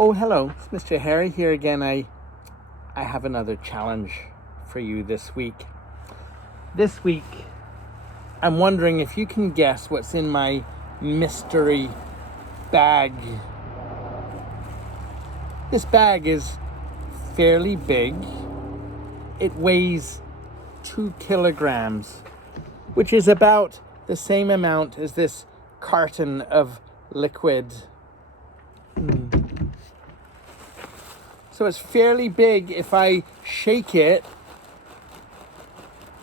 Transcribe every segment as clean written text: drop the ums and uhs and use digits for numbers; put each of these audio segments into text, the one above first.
Oh, hello, it's Mr. Harry here again. I have another challenge for you this week. This week, I'm wondering if you can guess what's in my mystery bag. This bag is fairly big. It weighs 2 kilograms, which is about the same amount as this carton of liquid. So it's fairly big. If I shake it,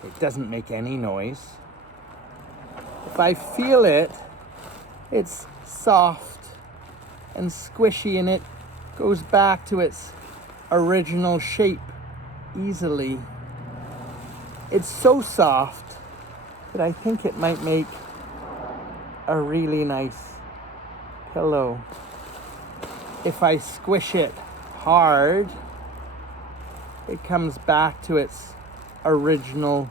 it doesn't make any noise. If I feel it, it's soft and squishy and it goes back to its original shape easily. It's so soft that I think it might make a really nice pillow. If I squish it hard, it comes back to its original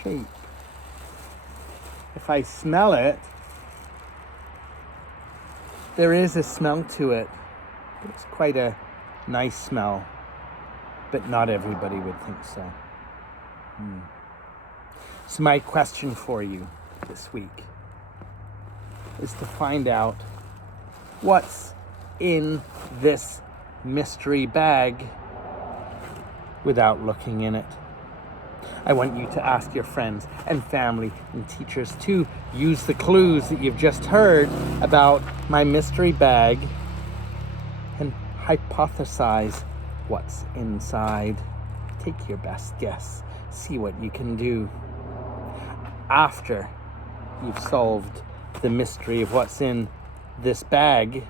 shape. If I smell it, there is a smell to it. It's quite a nice smell, but not everybody would think so. So my question for you this week is to find out what's in this mystery bag without looking in it. I want you to ask your friends and family and teachers to use the clues that you've just heard about my mystery bag and hypothesize what's inside. Take your best guess. See what you can do. After you've solved the mystery of what's in this bag,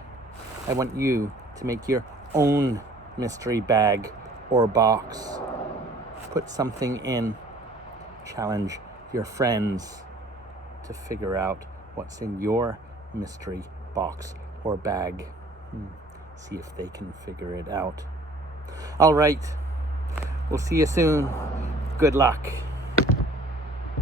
I want you to make your own mystery bag or box. Put something in. Challenge your friends to figure out what's in your mystery box or bag. See if they can figure it out. All right. We'll see you soon. Good luck.